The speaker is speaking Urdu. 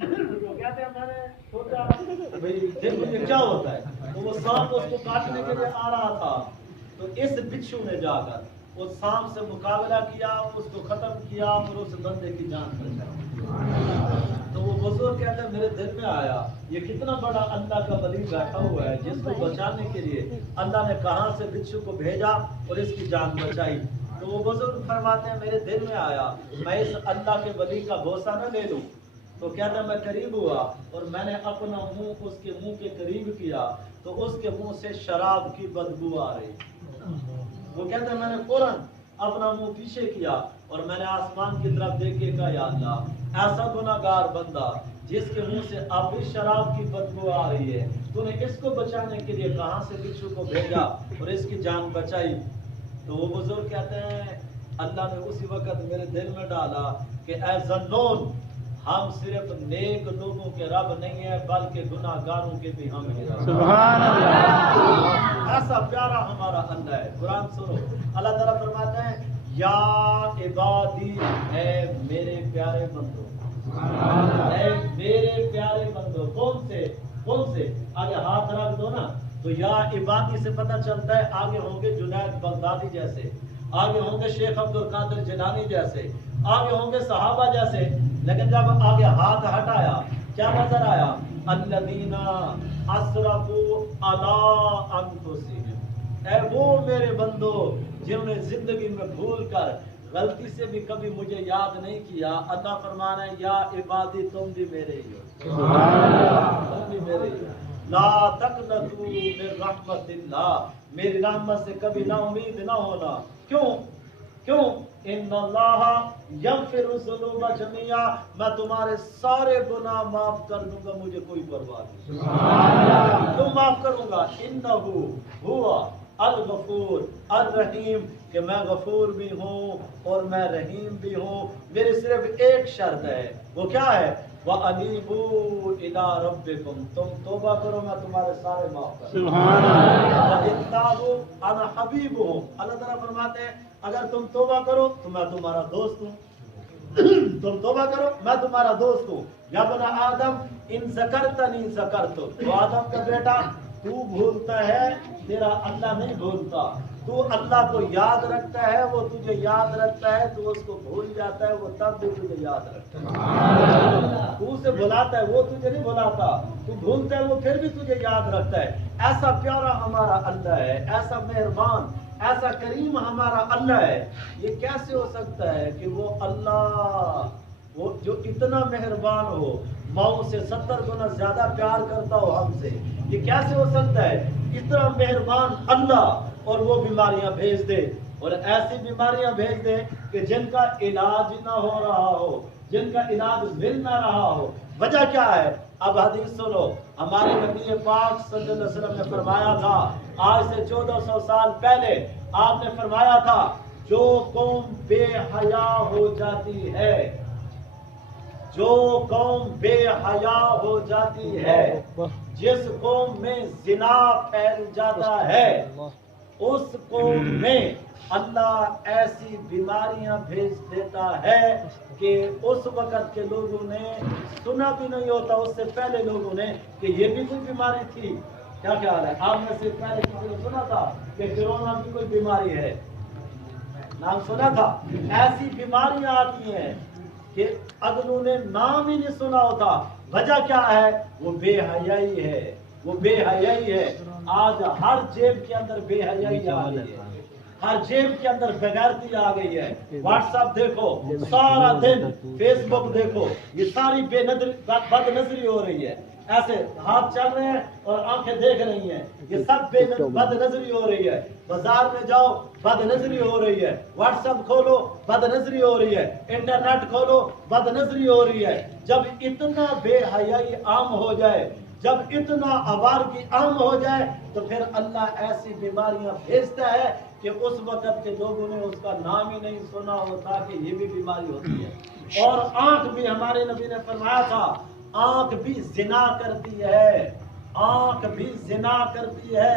تو کہتے ہیں میں نے سوچا بھائی دیکھو یہ کیا ہوتا ہے، تو وہ سانپ اس کو کاٹنے کے لیے آ رہا تھا، تو اس بچھو نے جا کر اس سانپ سے مقابلہ کیا، اس کو ختم کیا اور اس بندے کی جان بچائی۔ تو وہ بزرگ کہتے ہیں میرے دل میں آیا یہ کتنا بڑا اللہ کا ولی بیٹھا ہوا ہے جس کو بچانے کے لیے اللہ نے کہاں سے بچھو کو بھیجا اور اس کی جان بچائی۔ تو وہ بزرگ فرماتے ہیں میرے دل میں آیا میں اس اللہ کے ولی کا بوسہ نہ لے لوں، تو کہتا ہے میں قریب ہوا اور میں نے اپنا منہ اس کے منہ کے قریب کیا تو اس کے منہ سے شراب کی بدبو آ رہی۔ وہ کہتا ہے میں نے فوراً اپنا منہ پیچھے کیا اور میں نے آسمان کی طرف دیکھ کے کہا یا اللہ ایسا گناہگار بندہ جس کے منہ سے اب بھی شراب کی بدبو آ رہی ہے، تو نے اس کو بچانے کے لیے کہاں سے بچھو کو بھیجا اور اس کی جان بچائی۔ تو وہ بزرگ کہتے ہیں اللہ نے اسی وقت میرے دل میں ڈالا کہ اے ذنون ہم صرف نیک لوگوں کے رب نہیں ہیں بلکہ گناہ گاروں کے بھی ہم ہیں۔ سبحان اللہ، ایسا پیارا ہمارا اللہ ہے۔ قرآن سنو، اللہ تعالیٰ فرماتے ہیں یا عبادی اے میرے پیارے بندو، اے میرے پیارے بندو، کون سے آگے ہاتھ رکھ دو نا تو یا عبادی سے پتہ چلتا ہے آگے ہوں گے جنید بغدادی جیسے، آگے ہوں گے شیخ عبد القادر جیلانی جیسے، آگے ہوں گے صحابہ جیسے، لیکن جب آگے ہاتھ ہٹایا کیا نظر آیا؟ الذین اسرفوا علی انفسہم، اے وہ میرے بندو جنہوں نے زندگی میں بھول کر غلطی سے بھی کبھی مجھے یاد نہیں کیا۔ اللہ فرما رہے ہیں یا عبادی تم بھی میرے ہی ہو، تم بھی میرے ہی ہو، لا تقنطوا من رحمت اللہ، میری رحمت سے کبھی نا امید نہ ہونا۔ کیوں ان اللہ یغفر الذنوب جميعا، میں تمہارے سارے گناہ معاف کر دوں گا، مجھے کوئی پرواہ نہیں۔ کیوں معاف کروں گا؟ انہ ہوا الغفور الرحیم، کہ میں غفور بھی ہوں اور میں رحیم بھی ہوں۔ میری صرف ایک شرط ہے، وہ کیا ہے؟ وَأَنِيبُوا إِلَىٰ رَبِّكُمْ، تم توبہ کرو میں تمہارے سارے معاف کروں۔ سبحان اللہ، وَإِن تَابُوا أَنَا حَبِيبُهُمْ، اللہ تعالیٰ فرماتے ہیں اگر تم توبہ کرو تو میں تمہارا دوست ہوں، تم توبہ کرو میں تمہارا دوست ہوں۔ یا بنا آدم ان ذکرتنی ذکرتو، تو آدم کا بیٹا تو بھولتا ہے تیرا اللہ نہیں بھولتا، تو اللہ کو یاد رکھتا ہے وہ تجھے یاد رکھتا ہے، تو اس کو بھول جاتا ہے وہ تب بھی تجھے یاد رکھتا ہے، تو اسے بھلاتا ہے وہ تجھے نہیں بھلاتا، تو بھولتا ہے وہ پھر بھی تجھے یاد رکھتا ہے۔ ایسا پیارا ہمارا اللہ ہے، ایسا مہربان ایسا کریم ہمارا اللہ ہے۔ یہ کیسے ہو سکتا ہے کہ وہ اللہ وہ جو اتنا مہربان ہو، ماؤں سے 70 گنا زیادہ پیار کرتا ہو ہم سے، یہ کیسے ہو سکتا ہے؟ اتنا مہربان اللہ اور وہ بیماریاں بھیج دے، اور ایسی بیماریاں بھیج دے کہ جن کا علاج نہ ہو رہا ہو، جن کا علاج مل نہ رہا ہو۔ وجہ کیا ہے؟ اب حدیث سنو، ہمارے نبی پاک صلی اللہ علیہ وسلم نے فرمایا تھا آج سے 1400 سال پہلے، آپ نے فرمایا تھا جو قوم بے حیا ہو جاتی ہے، جو قوم بے حیا ہو جاتی ہے، جس قوم میں زنا پھیل جاتا ہے، اس قوم میں اللہ ایسی بیماریاں بھیج دیتا ہے کہ اس وقت کے لوگوں نے سنا بھی نہیں ہوتا، اس سے پہلے لوگوں نے کہ یہ بھی کوئی بیماری تھی۔ کیا خیال ہے آپ میں سے پہلے کسی نے سنا تھا کہ کورونا بھی کوئی بیماری ہے؟ نام سنا تھا؟ ایسی بیماریاں آتی ہیں کہ اگلوں نے نام ہی نہیں سنا ہوتا۔ وجہ کیا ہے؟ وہ بے حیائی ہے، وہ بے حیائی ہے۔ آج ہر جیب کے اندر بے حیائی آ گئی ہے، ہر جیب کے اندر بغیرتی آ گئی ہے۔ واٹس ایپ دیکھو سارا دن، فیس بک دیکھو، یہ ساری بد نظری ہو رہی ہے، ایسے ہاتھ چل رہے ہیں اور آنکھیں دیکھ رہی ہیں، یہ سب بد نظری ہو رہی ہے۔ بازار میں جاؤ بد نظری ہو رہی ہے، واٹس ایپ کھولو بد نظری ہو رہی ہے، انٹرنیٹ کھولو بد نظری ہو رہی ہے۔ جب اتنا بے حیائی عام ہو جائے، جب اتنا آوارگی عام ہو جائے، تو پھر اللہ ایسی بیماریاں بھیجتا ہے کہ اس وقت کے لوگوں نے اس کا نام ہی نہیں سنا ہوتا کہ یہ بھی بیماری ہوتی ہے۔ اور آنکھ بھی، ہمارے نبی نے فرمایا تھا آنکھ بھی زنا کرتی ہے، آنکھ بھی زنا کرتی ہے،